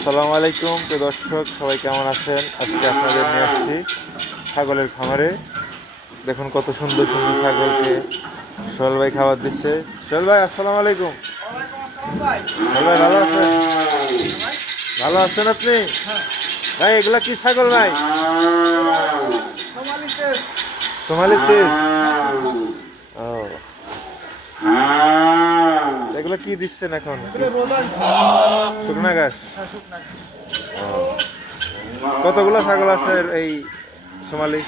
আসসালামু আলাইকুম প্রিয় দর্শক, সবাই কেমন আছেন? আজকে আপনাদের নিয়ে আসছি ছাগলের খামারে। দেখুন কত সুন্দর সুন্দর ছাগলকে সোহেল ভাই খাবার দিচ্ছে। সোহেল ভাই আসসালামু আলাইকুম। সোহেল ভাই ভালো আছেন? ভালো আছেন আপনি? ভাই এগুলা কি ছাগল ভাই? সোমালি তেজ। ও, এগুলো কি দিচ্ছেন এখন? শুকনা ঘাস। ও, কতগুলো ছাগল আছে এই সোমালি?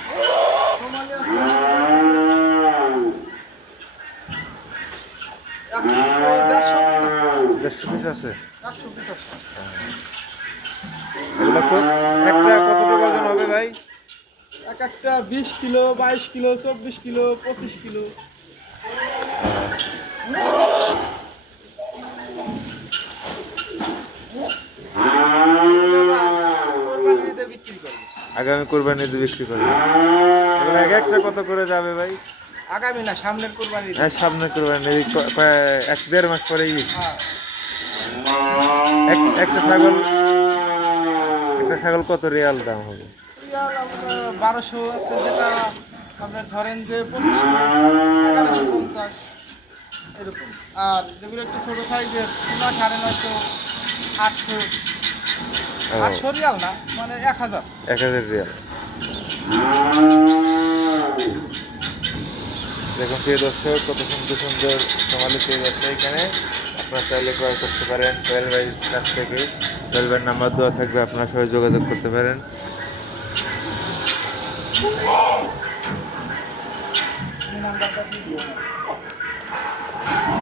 150 পিস আছে। এগুলো একটা কতটুকু ওজন হবে ভাই? এক একটা 20 কিলো, 22 কিলো, 24 কিলো, 25 কিলো। কোরবানিতে বিক্রি করবে। আগামী কোরবানিতে বিক্রি করবে। এগুলো এক একটা কত করে যাবে ভাই? আগামী না, সামনের কোরবানি। হ্যাঁ, সামনে কোরবানি 1-1.5 মাস পরেই। হ্যাঁ, একটা ছাগল কত রিয়াল দাম হবে? রিয়াল আপনার 1200 আছে, যেটা আপনার ধরেন যে 25 কিলো 1150 এরকম। আর যেগুলো একটু ছোট সাইজের 900, 800, ও, 800 রিয়াল না, মানে 1000। 1000 রিয়াল। দেখুন প্রিয় দর্শক, কত সুন্দর সুন্দর সোমালি পেজ আছে এখানে। আপনারা চাইলে ক্রয় করতে পারেন সোহেল ভাইয়ের কাছ থেকে। সোহেল ভাইয়ের নাম্বার দেওয়া থাকবে, আপনারা সবাই যোগাযোগ করতে পারেন। নাম্বারটা দিয়ে দিও।